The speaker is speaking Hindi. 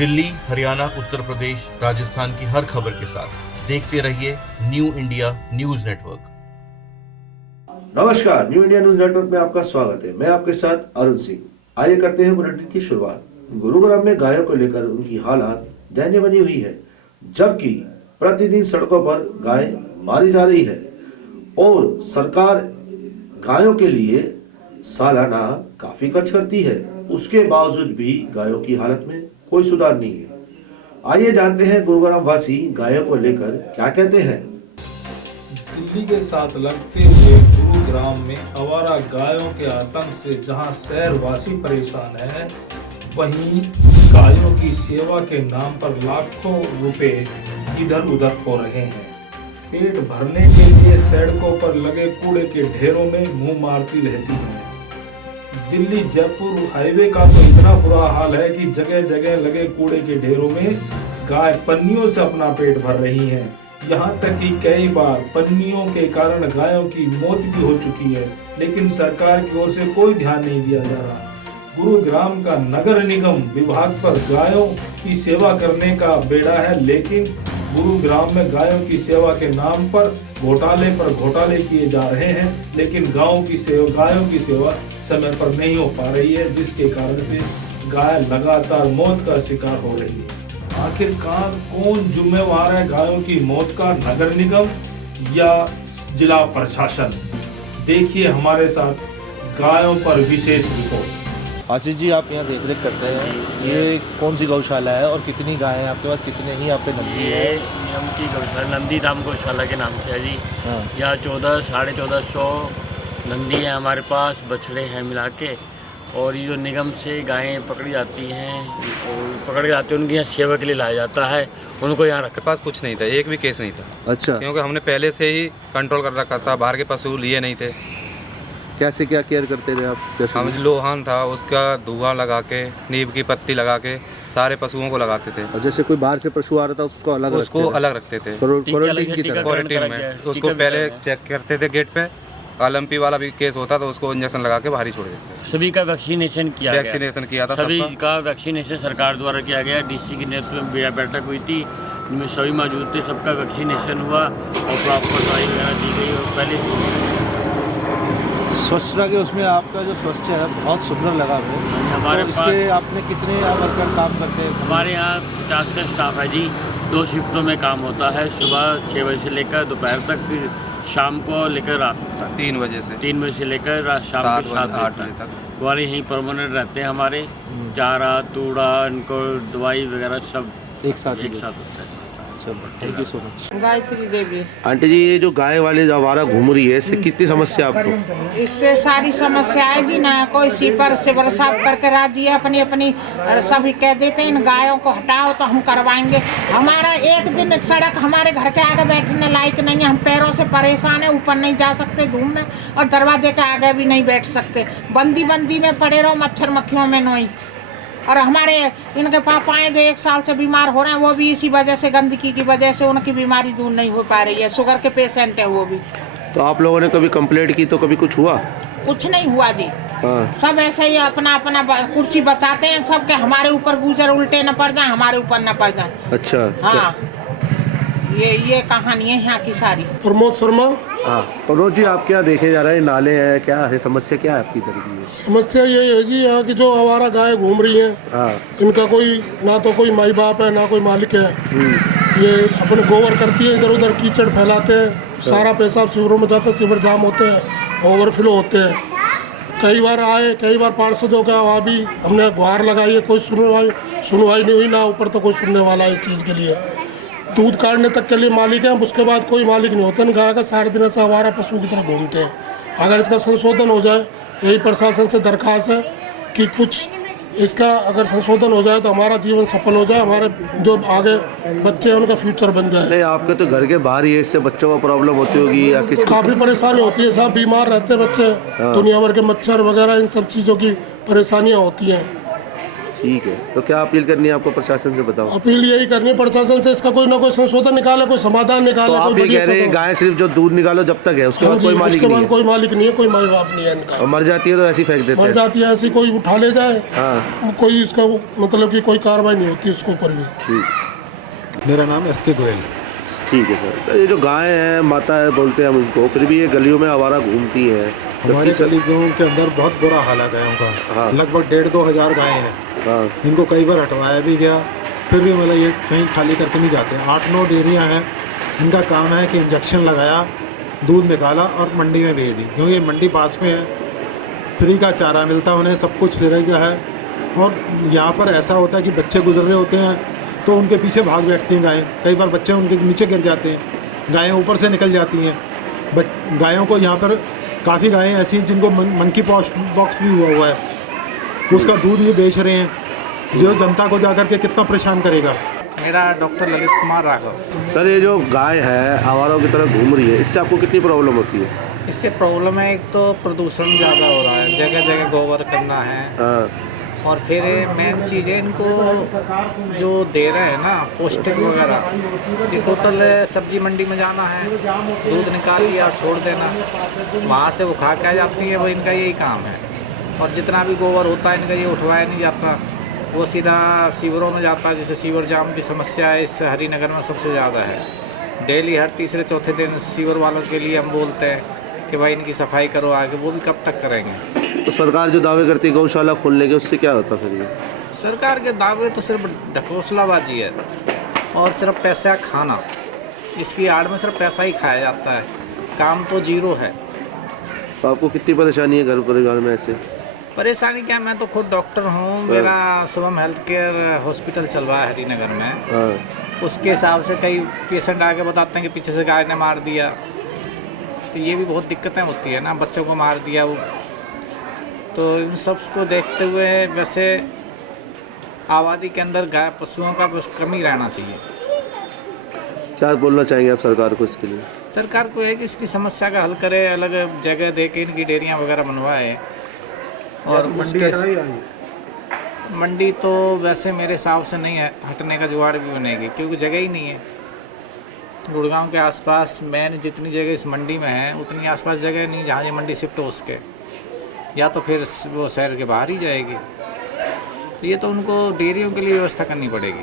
दिल्ली, हरियाणा, उत्तर प्रदेश, राजस्थान की हर खबर के साथ देखते रहिए न्यू इंडिया न्यूज नेटवर्क। नमस्कार, न्यू इंडिया न्यूज नेटवर्क में आपका स्वागत है। मैं आपके साथ अरुण सिंह। आइए करते हैं बुलेटिन की शुरुआत। गुरुग्राम में गायों को लेकर उनकी हालत दयनीय बनी हुई है, जबकि प्रतिदिन सड़कों पर गाय मारी जा रही है और सरकार गायों के लिए सालाना काफी खर्च करती है। उसके बावजूद भी गायों की हालत में कोई सुधार नहीं है। आइए जानते हैं गुरुग्राम वासी गायों को लेकर क्या कहते हैं। दिल्ली के साथ लगते हुए गुरुग्राम में आवारा गायों के आतंक से जहां शहरवासी परेशान है, वहीं गायों की सेवा के नाम पर लाखों रुपए इधर उधर हो रहे हैं। पेट भरने के लिए सड़कों पर लगे कूड़े के ढेरों में मुंह मारती रहती हैं। दिल्ली जयपुर हाईवे का तो इतना बुरा हाल है कि जगह जगह लगे कूड़े के ढेरों में गाय पन्नियों से अपना पेट भर रही हैं। यहाँ तक कि कई बार पन्नियों के कारण गायों की मौत भी हो चुकी है, लेकिन सरकार की ओर से कोई ध्यान नहीं दिया जा रहा। गुरुग्राम का नगर निगम विभाग पर गायों की सेवा करने का बेड़ा है, लेकिन गुरुग्राम में गायों की सेवा के नाम पर घोटाले किए जा रहे हैं, लेकिन गायों की सेवा समय पर नहीं हो पा रही है, जिसके कारण से गाय लगातार मौत का शिकार हो रही है। आखिरकार कौन जिम्मेवार है गायों की मौत का, नगर निगम या जिला प्रशासन? देखिए हमारे साथ गायों पर विशेष रिपोर्ट। आशीष जी, आप यहाँ देख रेख करते हैं, ये कौन सी गौशाला है और कितनी गायें हैं आपके पास, कितने ही आप पे नंदी है? ये नियम की गौशाला नंदी धाम गौशाला के नाम से है जी। हाँ। यहाँ 1400-1450 नंदी हैं हमारे पास, बछड़े हैं मिला के। और ये जो निगम से गायें पकड़ी जाती हैं, उनकी यहाँ सेवा के लिए लाया जाता है, उनको यहाँ रख। पास कुछ नहीं था, एक भी केस नहीं था। अच्छा, क्योंकि हमने पहले से ही कंट्रोल कर रखा था, बाहर के पशु लिए नहीं थे। कैसे क्या केयर करते थे आप? कैसे? हम लोहान था, उसका धुआं लगा के, नीम की पत्ती लगा के सारे पशुओं को लगाते थे। और जैसे कोई बाहर से पशु आ रहा था उसको अलग रखते थे क्वारंटीन की तरह। क्वारंटीन में उसको पहले चेक करते थे गेट पे। LMP वाला भी केस होता तो उसको इंजेक्शन लगा के बाहर ही छोड़ देते। सभी का वैक्सीनेशन किया था। सभी का वैक्सीनेशन सरकार द्वारा किया गया। DC के नेतृत्व में बैठक हुई थी, इनमें सभी मौजूद थे, सबका वैक्सीनेशन हुआ और प्रॉपर दवाई वगैरह दी गई। और पहले स्वच्छता के उसमें आपका जो स्वच्छ है बहुत सुंदर लगा है। हमारे तो पास आपने कितने वर्कर काम करते हैं? हमारे यहाँ 50 का स्टाफ है जी। 2 शिफ्टों में काम होता है, सुबह 6 बजे से लेकर दोपहर तक, फिर शाम को लेकर रात तक 3 बजे से लेकर शाम के 7 बजे तक। हमारे यहीं परमानेंट रहते हैं हमारे। चारा तूड़ा, इनको दवाई वगैरह सब एक साथ होता है। Thank you so much. Gayatri Devi. Aunty ji, ये जो गाय वाले आवारा घूम रही है, इससे कितनी समस्या आपको? इससे सारी समस्या है जी ना। कोई सीपर से बरसात करके राजी है, अपनी अपनी सभी कह देते हैं इन गायों को हटाओ तो हम करवाएंगे। हमारा एक दिन सड़क हमारे घर के आगे बैठने लायक नहीं है। हम पैरों से परेशान है, ऊपर नहीं जा सकते धूम में, और दरवाजे के आगे भी नहीं बैठ सकते। बंदी में पड़े रहो, मच्छर मक्खियों में नोई। और हमारे इनके पापा हैं जो 1 साल से बीमार हो रहे हैं, वो भी इसी वजह से, गंदगी की वजह से उनकी बीमारी दूर नहीं हो पा रही है। शुगर के पेशेंट है वो भी। तो आप लोगों ने कभी कंप्लेंट की तो कभी कुछ हुआ? कुछ नहीं हुआ जी। हाँ। सब ऐसे ही अपना कुर्सी बताते हैं सब के हमारे ऊपर गुजर उल्टे न पड़ जाए, हमारे ऊपर न पड़ जाए। अच्छा। हाँ, ये कहानी है यहाँ की सारी। प्रमोद शर्मा। हाँ, प्रमोद जी, आप क्या देखे जा रहे हैं? नाले हैं, क्या है समस्या, क्या है आपकी तरफ की? समस्या ये है जी, यहाँ की जो आवारा गाय घूम रही हैं, हाँ, इनका कोई ना तो कोई माई बाप है ना कोई मालिक है। ये अपने गोबर करती है, इधर उधर कीचड़ फैलाते हैं, सारा पेशाब शिविरों में जाता है, शिविर जाम होते हैं, ओवरफ्लो होते हैं। कई बार पार्षदों का वहाँ भी हमने गुहार लगाई है, कोई सुनवाई नहीं हुई, ना ऊपर तो कोई सुनने वाला है इस चीज़ के लिए। दूध काटने तक के लिए मालिक हैं, उसके बाद कोई मालिक नहीं होते। गाय का सारे दिन ऐसा हमारा पशु की तरह घूमते हैं। अगर इसका संशोधन हो जाए, यही प्रशासन से दरख्वास्त है कि कुछ इसका अगर संशोधन हो जाए तो हमारा जीवन सफल हो जाए, हमारे जो आगे बच्चे हैं उनका फ्यूचर बन जाए। नहीं, आपके तो घर के बाहर ही है, इससे बच्चों को प्रॉब्लम होती होगी या किसी? काफ़ी परेशानी होती है, सब बीमार रहते हैं बच्चे। दुनिया भर के मच्छर वगैरह इन सब चीज़ों की परेशानियाँ होती हैं। ठीक है, तो क्या अपील करनी है आपको प्रशासन से, बताओ। अपील यही करनी है प्रशासन से, इसका कोई ना कोई संशोधन निकाले, कोई समाधान तो निकाले। आप कोई ये कह रहे हैं बढ़िया गाय सिर्फ जो दूध निकालो जब तक है, उसके बाद कोई मालिक उसके नहीं बाद है, कोई मालिक नहीं है, कोई माई बाप नहीं है इनका। और मर जाती है तो ऐसी फेंक देते मर हैं। जाती है ऐसी, कोई उठा ले जाए, हाँ कोई इसका मतलब कि कोई कार्रवाई नहीं होती उसके ऊपर भी। ठीक, मेरा नाम एस.के. गोयल। ठीक है सर। तो ये जो गाय है, माता है बोलते हैं हम उनको, फिर भी ये गलियों में आवारा घूमती है। हमारे गलियों के अंदर बहुत बुरा हाल है गायों का। हाँ। लगभग 1,500-2 हज़ार गायें हैं। हाँ इनको कई बार हटवाया भी गया, फिर भी मतलब ये कहीं खाली करके नहीं जाते। 8-9 डेयरियाँ हैं, इनका काम है कि इंजेक्शन लगाया, दूध निकाला और मंडी में भेज दी, क्योंकि ये मंडी पास में है, फ्री का चारा मिलता है उन्हें, सब कुछ फ्री का है। और यहाँ पर ऐसा होता है कि बच्चे गुजर रहे होते हैं तो उनके पीछे भाग बैठती हैं गायें, कई बार बच्चे उनके नीचे गिर जाते हैं, गायें ऊपर से निकल जाती हैं। गायों को यहाँ पर काफ़ी गायें ऐसी हैं जिनको मंकी पॉक्स भी हुआ है, उसका दूध ये बेच रहे हैं, जो जनता को जाकर के कितना परेशान करेगा। मेरा डॉक्टर ललित कुमार राघव। सर, ये जो गाय है आवारों की तरह घूम रही है, इससे आपको कितनी प्रॉब्लम होती है? इससे प्रॉब्लम है, एक तो प्रदूषण ज़्यादा हो रहा है, जगह जगह गोबर करना है, हाँ और फिर मेन चीज़ है इनको जो दे रहे हैं ना पौष्टिक वगैरह, ये टोटल सब्जी मंडी में जाना है, दूध निकाल लिया और छोड़ देना, वहाँ से वो खा के आ जाती है, वो इनका यही काम है। और जितना भी गोबर होता है इनका ये उठवाया नहीं जाता, वो सीधा सीवरों में जाता है। जैसे सीवर जाम की समस्या है इस हरिनगर में सबसे ज़्यादा है। डेली हर तीसरे चौथे दिन सीवर वालों के लिए हम बोलते हैं कि भाई इनकी सफाई करो आगे, वो भी कब तक करेंगे। तो सरकार जो दावे करती है गौशाला खोलने के, उससे क्या होता फिर? ये सरकार के दावे तो सिर्फ ढकोसलाबाजी है और सिर्फ पैसा खाना, इसकी आड़ में सिर्फ पैसा ही खाया जाता है, काम तो जीरो है। तो आपको कितनी परेशानी है घर परिवार में ऐसे? परेशानी क्या, मैं तो खुद डॉक्टर हूँ, मेरा शुभम हेल्थ केयर हॉस्पिटल चल रहा है हरिनगर में। हाँ उसके हिसाब से कई पेशेंट आके बताते हैं कि पीछे से गाय ने मार दिया, तो ये भी बहुत दिक्कतें होती है ना, बच्चों को मार दिया वो। तो इन सब को देखते हुए वैसे आबादी के अंदर गाय पशुओं का बस कमी रहना चाहिए। क्या बोलना चाहेंगे आप सरकार को इसके लिए? सरकार को है कि इसकी समस्या का हल करे, अलग जगह दे के इनकी डेयरियाँ वगैरह बनवाए। और उसके मंडी तो वैसे मेरे हिसाब से नहीं है, हटने का जुगाड़ भी बनेगी, क्योंकि जगह ही नहीं है। गुड़गांव के आसपास मेन जितनी जगह इस मंडी में है उतनी आसपास जगह नहीं जहाँ ये मंडी शिफ्ट हो उसके, या तो फिर वो शहर के बाहर ही जाएगी। तो ये तो उनको डेयरियों के लिए व्यवस्था करनी पड़ेगी।